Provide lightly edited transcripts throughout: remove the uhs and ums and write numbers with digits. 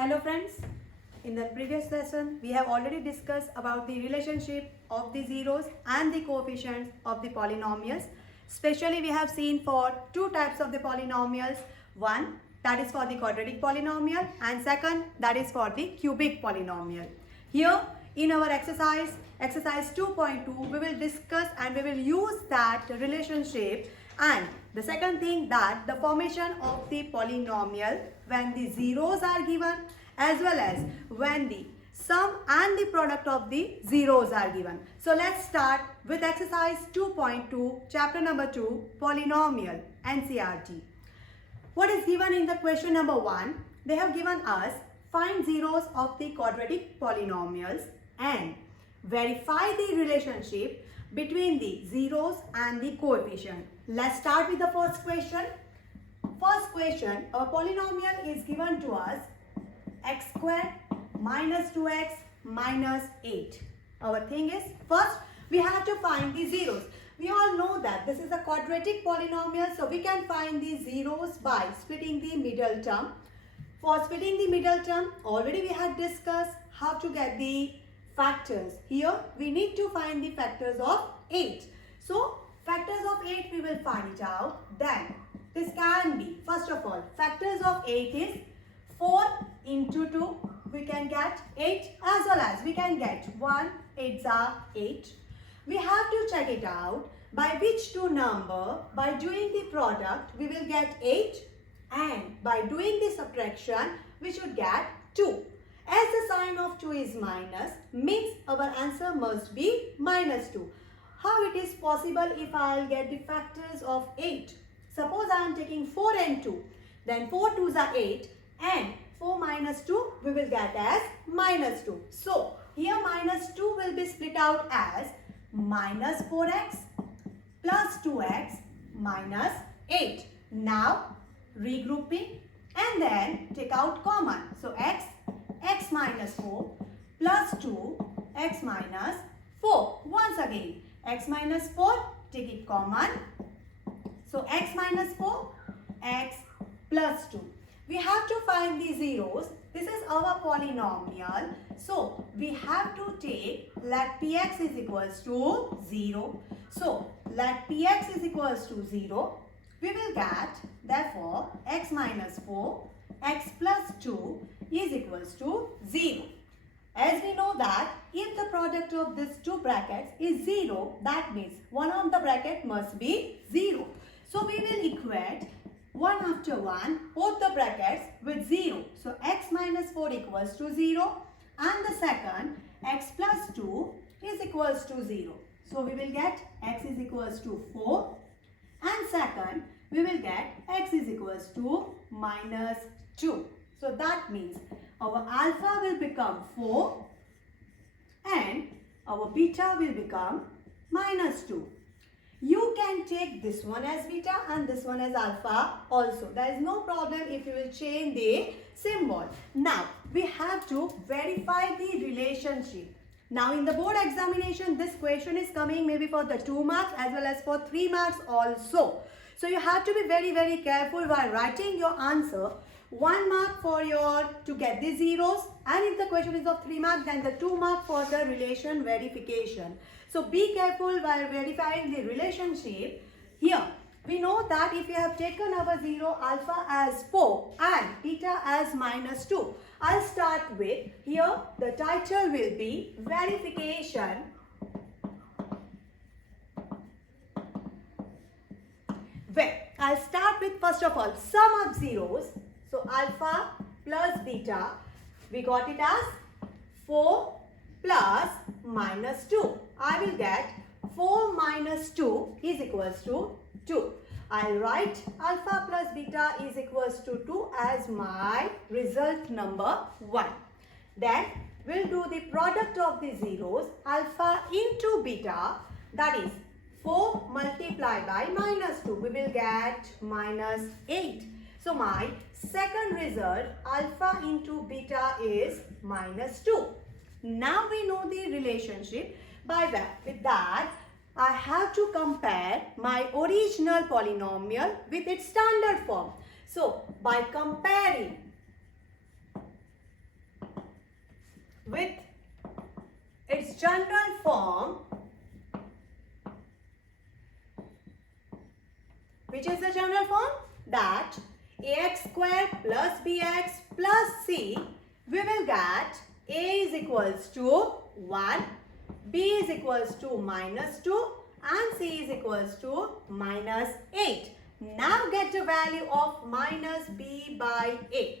Hello friends, in the previous lesson we have already discussed about the relationship of the zeros and the coefficients of the polynomials. Especially we have seen for two types of the polynomials. One, that is for the quadratic polynomial, and second, that is for the cubic polynomial. Here in our exercise 2.2, we will discuss and we will use that relationship, and the second thing, that the formation of the polynomial when the zeros are given as well as when the sum and the product of the zeros are given. So let's start with exercise 2.2, chapter number 2, Polynomial Ncert. What is given in the question number 1? They have given us find zeros of the quadratic polynomials and verify the relationship between the zeros and the coefficient. Let's start with the first question. First question, our polynomial is given to us x squared minus 2x minus 8. Our thing is, first we have to find the zeros. We all know that this is a quadratic polynomial, so we can find the zeros by splitting the middle term. For splitting the middle term, already we had discussed how to get the factors. Here we need to find the factors of 8. So factors of 8 we will find it out. Then this can be, first of all, factors of 8 is 4 into 2. We can get 8, as well as we can get 1 8s are 8. We have to check it out by which two number. By doing the product we will get 8, and by doing the subtraction we should get 2. As the sign of 2 is minus, means our answer must be minus 2. How it is possible if I will get the factors of 8? Suppose I am taking 4 and 2. Then 4 2s are 8, and 4 minus 2 we will get as minus 2. So here minus 2 will be split out as minus 4x plus 2x minus 8. Now regrouping and then take out common. So x minus 4 plus 2 x minus 4. Once again, x minus 4, take it common. So x minus 4, x plus 2. We have to find the zeros. This is our polynomial. So we have to take, let px is equals to 0. So let px is equals to 0. We will get, therefore, x minus 4, x plus 2 is equals to 0. As we know that if the product of these two brackets is 0, that means one of the bracket must be 0. So we will equate one after one both the brackets with 0. So x minus 4 equals to 0, and the second x plus 2 is equals to 0. So we will get x is equals to 4, and second we will get x is equals to minus 2. So that means our alpha will become 4 and our beta will become minus 2. You can take this one as beta and this one as alpha also. There is no problem if you will change the symbol. Now we have to verify the relationship. Now in the board examination, this question is coming maybe for the 2 marks as well as for 3 marks also. So you have to be very careful while writing your answer. 1 mark for to get the zeros, and if the question is of 3 marks, then the 2 mark for the relation verification. So be careful while verifying the relationship. Here we know that if you have taken our 0 alpha as 4 and beta as minus 2, I'll start with, here the title will be verification where I'll start with, first of all, sum of zeros. So alpha plus beta, we got it as 4 plus minus 2. I will get 4 minus 2 is equals to 2. I'll write alpha plus beta is equals to 2 as my result number 1. Then we'll do the product of the zeros, alpha into beta, that is 4 multiplied by minus 2. We will get minus 8. So my second result, alpha into beta, is minus 2. Now we know the relationship. With that, I have to compare my original polynomial with its standard form. So by comparing with its general form, which is the general form? That ax square plus bx plus c, we will get a is equals to 1, b is equals to minus 2 and c is equals to minus 8. Now get the value of minus b by a.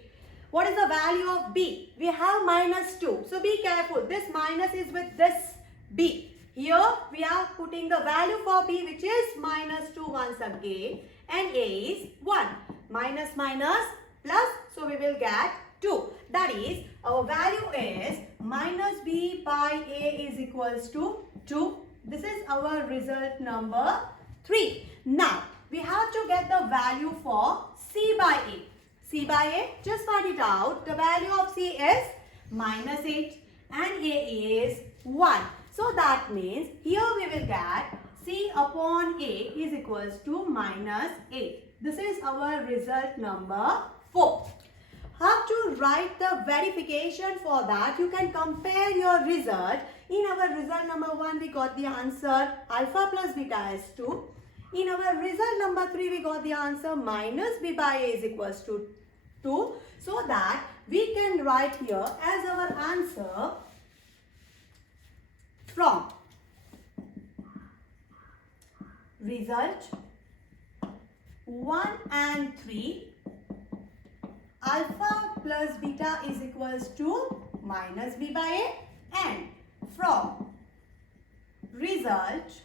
What is the value of b? We have minus 2. So be careful. This minus is with this b. Here we are putting the value for b, which is minus 2 once again, and a is 1. Minus minus plus, so we will get 2. That is, our value is minus b by a is equals to 2. This is our result number 3. Now, we have to get the value for c by a. C by a, just find it out. The value of c is minus 8 and a is 1. So that means here we will get c upon a is equals to minus 8. This is our result number 4. How to write the verification for that? You can compare your result. In our result number 1, we got the answer alpha plus beta is 2. In our result number 3, we got the answer minus b by a is equals to 2. So that we can write here as our answer from result 1 and 3, alpha plus beta is equals to minus b by a, and from result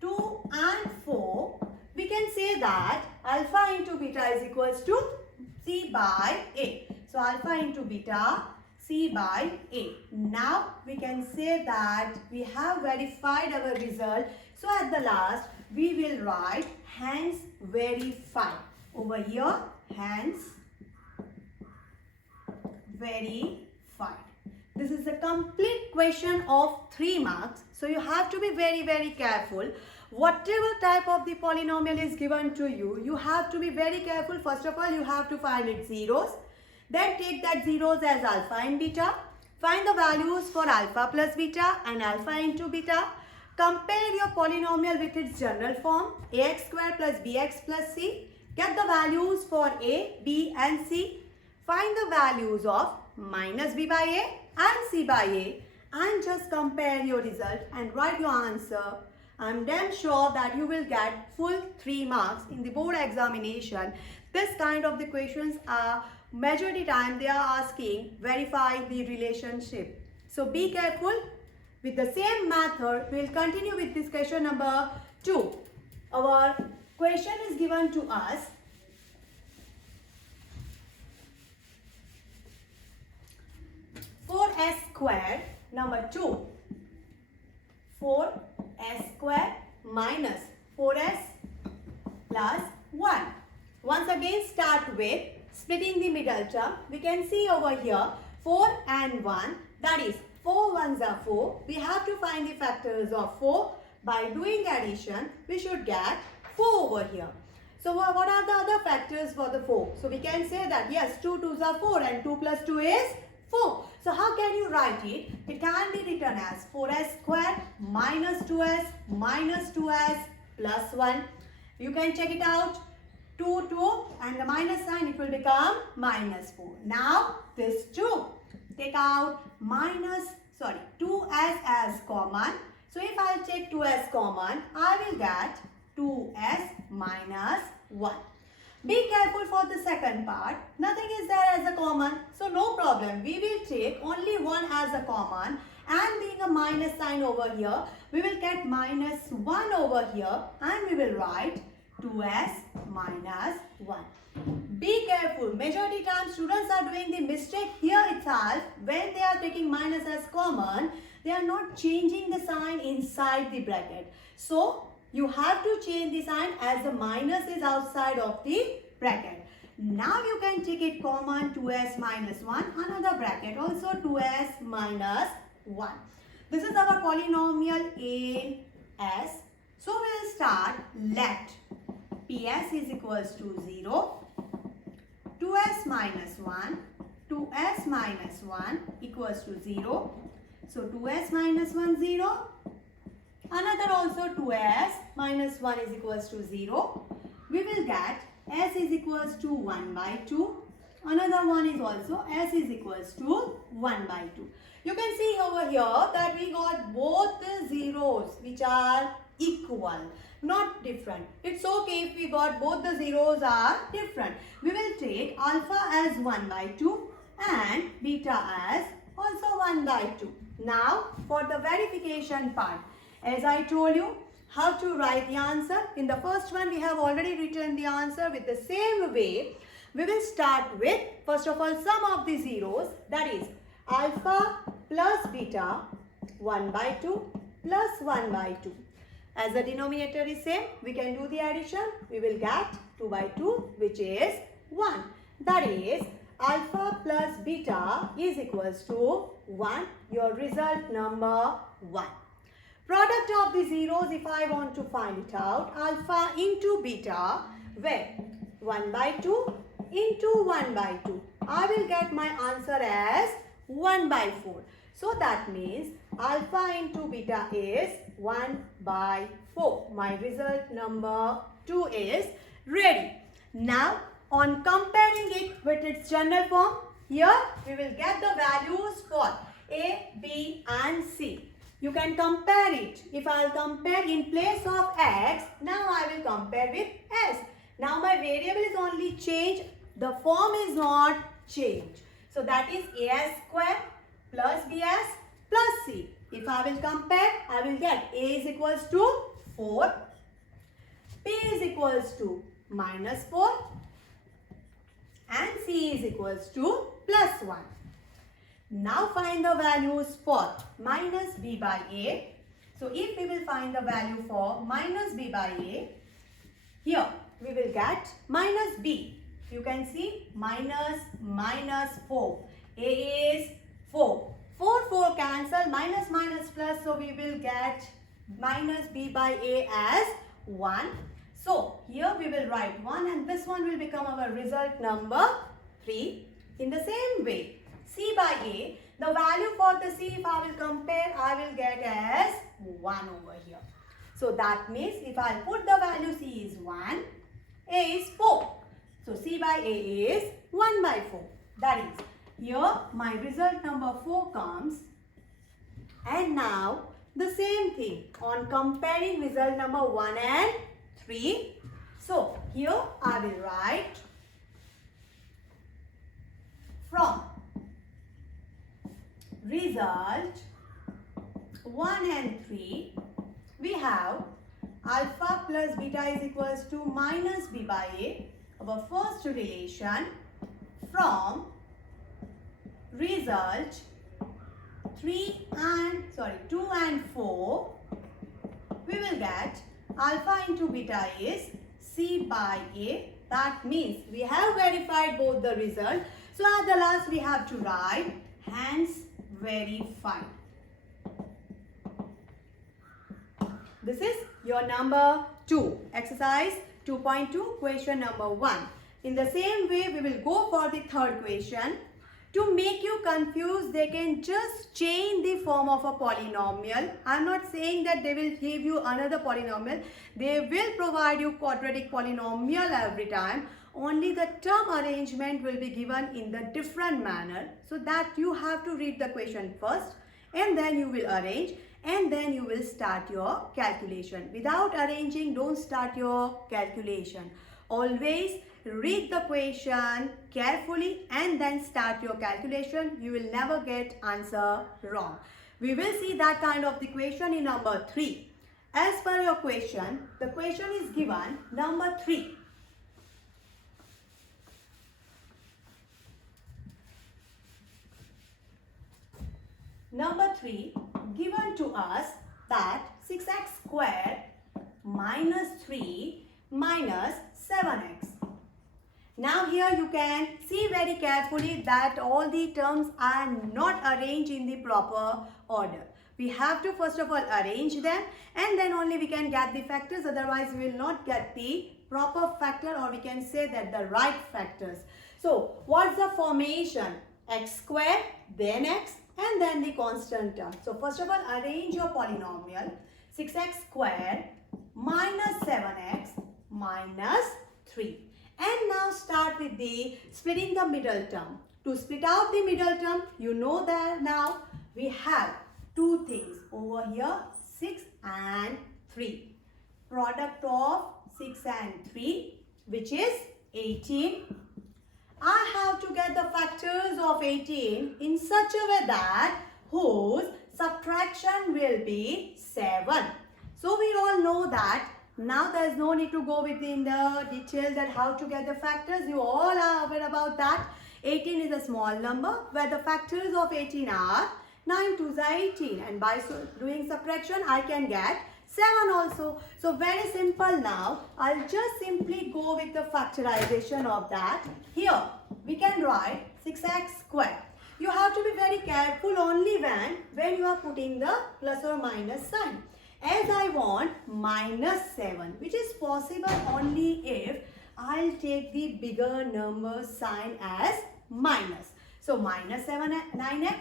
2 and 4, we can say that alpha into beta is equals to c by a. So alpha into beta, c by a. Now we can say that we have verified our result. So at the last, we will write hence verified. Over here, hence verified. This is a complete question of 3 marks. So you have to be very, very careful. Whatever type of the polynomial is given to you, you have to be very careful. First of all, you have to find its zeros. Then take that zeros as alpha and beta. Find the values for alpha plus beta and alpha into beta. Compare your polynomial with its general form, ax square plus bx plus c. Get the values for a, b and c. Find the values of minus b by a and c by a, and just compare your result and write your answer. I'm damn sure that you will get full 3 marks in the board examination. This kind of the questions are majority time they are asking verify the relationship. So be careful. With the same method, we will continue with this question number 2. Our question is given to us. (4s squared) number 2. 4s squared minus 4s plus 1. Once again start with splitting the middle term. We can see over here 4 and 1, that is 4 ones are 4. We have to find the factors of 4. By doing addition, we should get 4 over here. So what are the other factors for the 4? So we can say that yes, 2 2s are 4 and 2 plus 2 is 4. So how can you write it? It can be written as 4s squared minus 2s plus 1. You can check it out. 2 and the minus sign, it will become minus 4. Now this 2, take out 2s as common. So if I take 2s common, I will get 2s minus 1. Be careful for the second part. Nothing is there as a common. So no problem. We will take only 1 as a common, and being a minus sign over here, we will get minus 1 over here, and we will write 2s minus 1. Be careful. Majority times students are doing the mistake here itself. When they are taking minus as common, they are not changing the sign inside the bracket. So you have to change the sign as the minus is outside of the bracket. Now you can take it common, 2s minus 1, another bracket also 2s minus 1. This is our polynomial as. So we will start. Let ps is equals to 0, 2s minus 1, 2s s minus 1 equals to 0. So 2s minus 1 0. Another also 2s minus 1 is equals to 0. We will get s is equals to 1 by 2. Another one is also s is equals to 1 by 2. You can see over here that we got both the zeros which are equal, not different. It's okay if we got both the zeros are different. We will take alpha as 1 by 2 and beta as also 1 by 2. Now for the verification part, as I told you how to write the answer. In the first one we have already written the answer with the same way. We will start with first of all sum of the zeros, that is alpha plus beta 1 by 2 plus 1 by 2. As the denominator is same, we can do the addition. We will get 2 by 2 which is 1. That is alpha plus beta is equals to 1. Your result number 1. Product of the zeros, if I want to find it out, alpha into beta, where 1 by 2 into 1 by 2. I will get my answer as 1 by 4. So that means alpha into beta is 1 by 4. My result number 2 is ready. Now on comparing it with its general form, here we will get the values for A, B and C. You can compare it. If I will compare in place of x, now I will compare with s. Now my variable is only changed. The form is not changed. So that is as square plus bs plus c. If I will compare, I will get a is equals to 4, b is equals to minus 4 and c is equals to plus 1. Now find the values for minus b by a. So if we will find the value for minus b by a, here we will get minus b. You can see minus 4. A is 4. 4 cancel, minus plus, so we will get minus b by a as 1. So here we will write 1 and this one will become our result number 3. In the same way, c by a, the value for the c, if I will compare, I will get as 1 over here. So that means if I put the value c is 1, a is 4. So c by a is 1 by 4. That is, here my result number 4 comes. And now the same thing on comparing result number 1 and 3. So here I will write from result 1 and 3, we have alpha plus beta is equals to minus b by a, our first relation. From result 2 and 4, we will get alpha into beta is c by a. That means we have verified both the result. So at the last we have to write hence verified. This is your number 2. Exercise 2.2, question number 1. In the same way, we will go for the third question. To make you confused, they can just change the form of a polynomial. I am not saying that they will give you another polynomial. They will provide you quadratic polynomial every time. Only the term arrangement will be given in the different manner. So that you have to read the question first and then you will arrange and then you will start your calculation. Without arranging, don't start your calculation. Always read the question carefully and then start your calculation. You will never get answer wrong. We will see that kind of the question in number 3. As per your question, the question is given number 3. Number 3 given to us that 6x squared minus 3 minus 7x. Now here you can see very carefully that all the terms are not arranged in the proper order. We have to first of all arrange them and then only we can get the factors, otherwise we will not get the proper factor, or we can say that the right factors. So what's the formation x square, then x, and then the constant term. So first of all, arrange your polynomial. 6x square minus 7x minus 3. And now start with the splitting the middle term. To split out the middle term, you know that now we have two things over here, 6 and 3. Product of 6 and 3, which is 18. I have to get the factors of 18 in such a way that whose subtraction will be 7. So we all know that. Now there is no need to go within the details that how to get the factors. You all are aware about that. 18 is a small number where the factors of 18 are 9 2s are 18, and by doing subtraction I can get 7 also. So very simple now. I'll just simply go with the factorization of that. Here we can write 6x square. You have to be very careful only when you are putting the plus or minus sign. As I want minus 7, which is possible only if I'll take the bigger number sign as minus. So minus 9x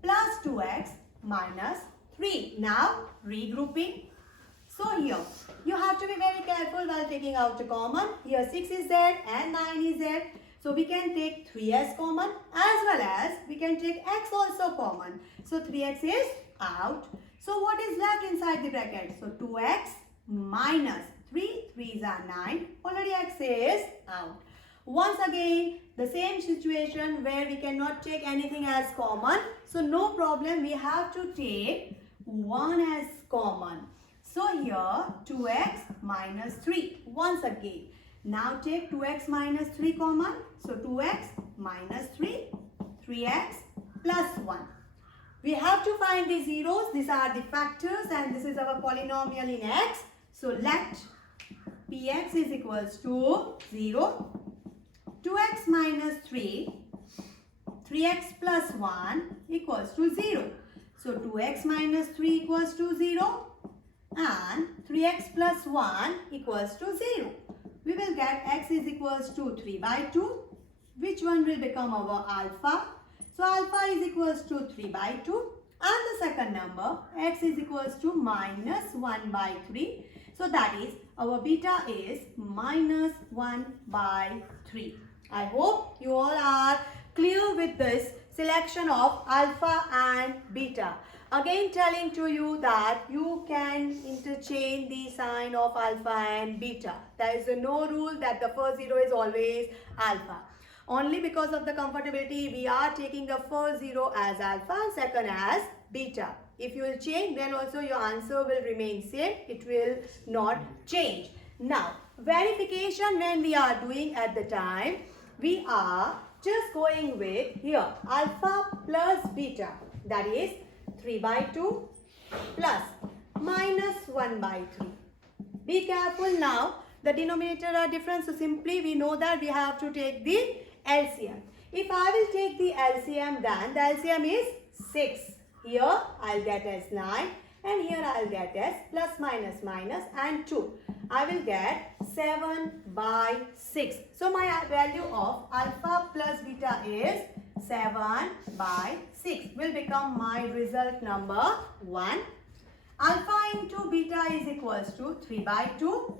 plus 2x minus 3. Now regrouping. So here you have to be very careful while taking out a common. Here 6 is there and 9 is there. So we can take 3 as common, as well as we can take x also common. So 3x is out. So what is left inside the bracket? So 2x minus 3, 3s are 9. Already x is out. Once again, the same situation where we cannot take anything as common. So no problem, we have to take 1 as common. So here 2x minus 3. Once again, now take 2x minus 3 common. So 2x minus 3, 3x plus 1. We have to find the zeros. These are the factors and this is our polynomial in x. So let px is equals to 0. 2x minus 3, 3x plus 1 equals to 0. So 2x minus 3 equals to 0 and 3x plus 1 equals to 0. We will get x is equals to 3 by 2. Which one will become our alpha? So alpha is equals to 3 by 2 and the second number x is equals to minus 1 by 3. So that is our beta is minus 1 by 3. I hope you all are clear with this selection of alpha and beta. Again telling to you that you can interchange the sign of alpha and beta. There is no rule that the first zero is always alpha. Only because of the comfortability we are taking the first zero as alpha and second as beta. If you will change, then also your answer will remain same. It will not change. Now verification when we are doing at the time, we are just going with here alpha plus beta, that is 3 by 2 plus minus 1 by 3. Be careful now, the denominator are different, so simply we know that we have to take the LCM. If I will take the LCM, then the LCM is 6. Here I'll get as 9 and here I'll get as plus minus minus and 2. I will get 7 by 6. So my value of alpha plus beta is 7 by 6 will become my result number 1. Alpha into beta is equals to 3 by 2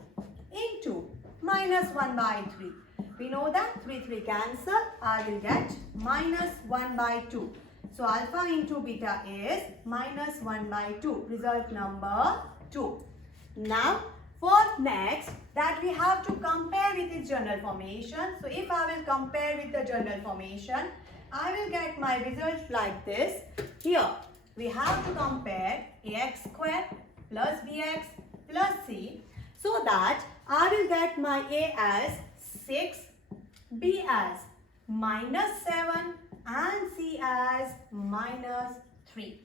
into minus 1 by 3. We know that 3 cancel. I will get minus 1 by 2. So alpha into beta is minus 1 by 2. Result number 2. Now for next that we have to compare with its general formation. So if I will compare with the general formation, I will get my result like this. Here we have to compare ax square plus bx plus c, so that I will get my a as 6, b as minus 7 and c as minus 3.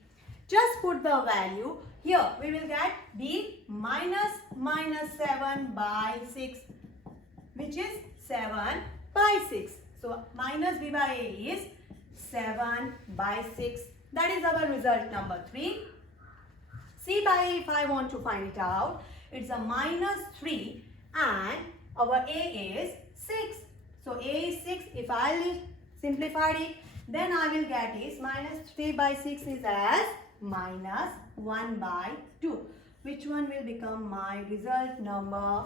Just put the value. Here we will get b minus 7 by 6, which is 7 by 6. So minus b by a is 7 by 6. That is our result number 3. C by a, if I want to find it out, it's a minus 3 and our a is 6. So a is 6. If I simplify it, then I will get is minus 3 by 6 is as minus 1 by 2. Which one will become my result number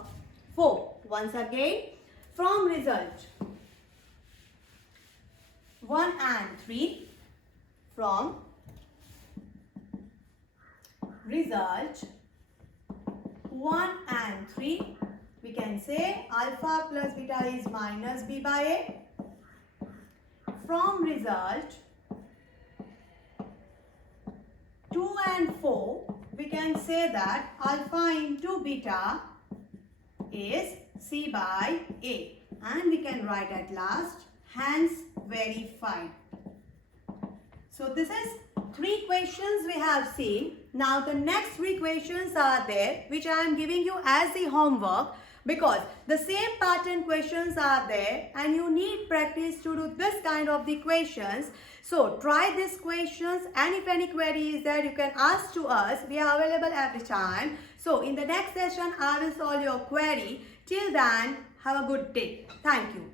4? Once again, from result 1 and 3, from result 1 and 3, we can say alpha plus beta is minus b by a. From result 2 and 4, we can say that alpha into beta is c by a, and we can write at last hence verified. So this is 3 questions we have seen. Now the next 3 questions are there which I am giving you as the homework, because the same pattern questions are there and you need practice to do this kind of the questions. So try these questions, and if any query is there you can ask to us. We are available every time. So in the next session I will solve your query. Till then, have a good day. Thank you.